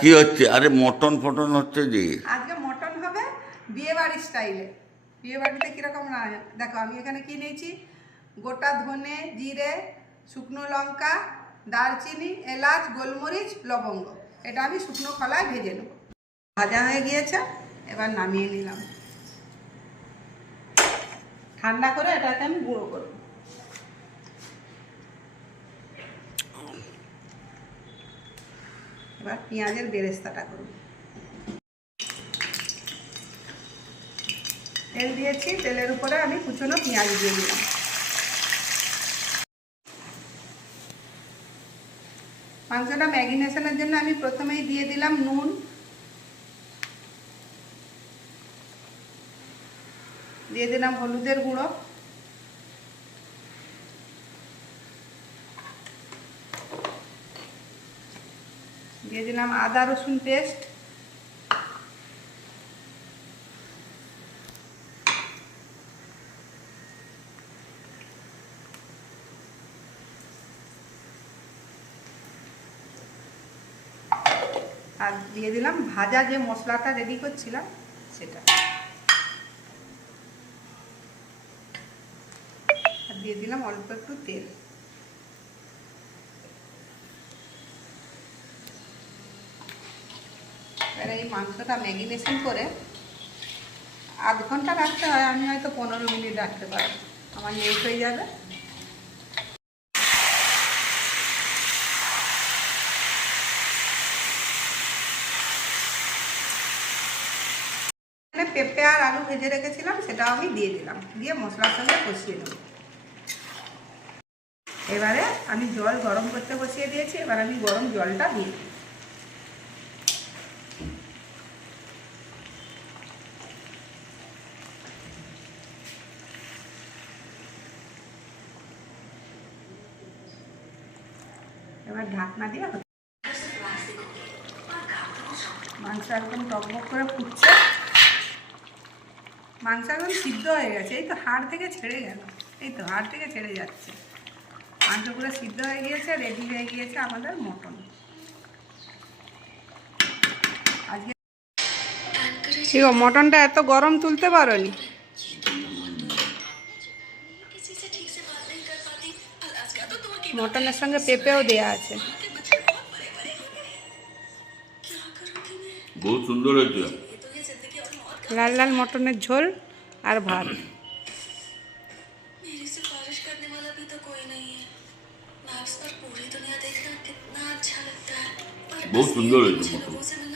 কি হচ্ছে? আরে মটন ফটন হচ্ছে যে। আজকে মটন হবে বিয়ে বাড়ির স্টাইলে। বিয়ে বাড়িতে কীরকম না দেখো, আমি এখানে কি নিয়েছি, গোটা ধনে, জিরে, শুকনো লঙ্কা, দারচিনি, এলাচ, গোলমরিচ, লবঙ্গ। এটা আমি শুকনো খোলায় ভেজে নেব। ভাজা হয়ে গিয়েছে, এবার নামিয়ে নিলাম। ঠান্ডা করে এটাকে আমি গুঁড়ো করব। এবার পেঁয়াজের বেরেস্তাটা করব। তেল দিয়েছি, তেলের উপরে আমি কুচনো পেঁয়াজ দিয়ে দিলাম। মাংসটা ম্যারিনেশনের জন্য আমি প্রথমেই দিয়ে দিলাম নুন, দিয়ে দিলাম হলুদের গুঁড়ো, দিয়ে দিলাম আদা রসুন পেস্ট, আর দিয়ে দিলাম ভাজা যে মশলাটা রেডি করছিলাম সেটা, আর দিয়ে দিলাম অল্প একটু তেল। এবার এই মাংসটা ম্যারিনেশন করে আধ ঘন্টা রাখতে হয়, আমি হয়তো 15 মিনিট রাখতে পারবো, আমার লেট হয়ে যাবে। পেঁপে আর আলু ভেজে রেখেছিলাম, সেটাও আমি দিয়ে দিলাম, দিয়ে মশলার সঙ্গে কষিয়ে নেব। এবারে আমি জল গরম করতে বসিয়ে দিয়েছি, এবার আমি গরম জলটা দিয়ে দিই। এবার ঢাকনা দিয়ে মাংস একদম টকবক করে ফুটছে। মাংস একদম সিদ্ধ হয়ে গেছে, এই তো হাড় থেকে ছেড়ে গেল, এই তো হাড় থেকে ছেড়ে যাচ্ছে। মাংস পুরো সিদ্ধ হয়ে গিয়েছে, রেডি হয়ে গিয়েছে আমাদের মটন। আজকে ঠিক মটনটা এত গরম তুলতে পারোনি? মটনের সঙ্গে পেঁপেও দেয়া আছে। বহুত সুন্দর হয়েছে। লাল লাল মটনের ঝোল আর ভাত। বহুত সুন্দর হয়েছে মটন।